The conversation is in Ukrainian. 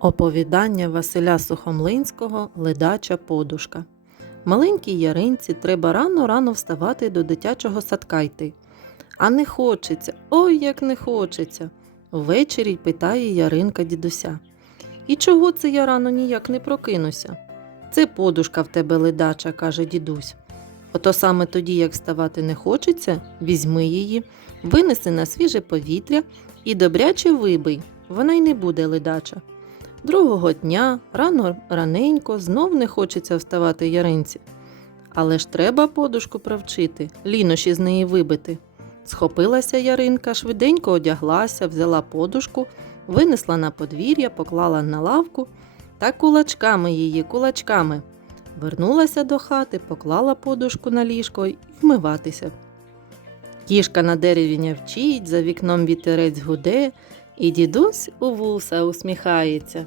Оповідання Василя Сухомлинського Ледача подушка. Маленькій яринці треба рано-рано вставати до дитячого садка йти. А не хочеться, ой, як не хочеться. Ввечері питає Яринка дідуся. І чого це я рано ніяк не прокинуся? Це подушка в тебе ледача, каже дідусь. Ото саме тоді, як вставати не хочеться, візьми її, винеси на свіже повітря і добряче вибий, вона й не буде ледача. Другого дня, рано раненько, знов не хочеться вставати яринці. Але ж треба подушку провчити, лінощі з неї вибити. Схопилася Яринка, швиденько одяглася, взяла подушку, винесла на подвір'я, поклала на лавку та кулачками її, кулачками. Вернулася до хати, поклала подушку на ліжко і вмиватися. Кішка на дереві нявчить, за вікном вітерець гуде, і дідусь у вуса усміхається.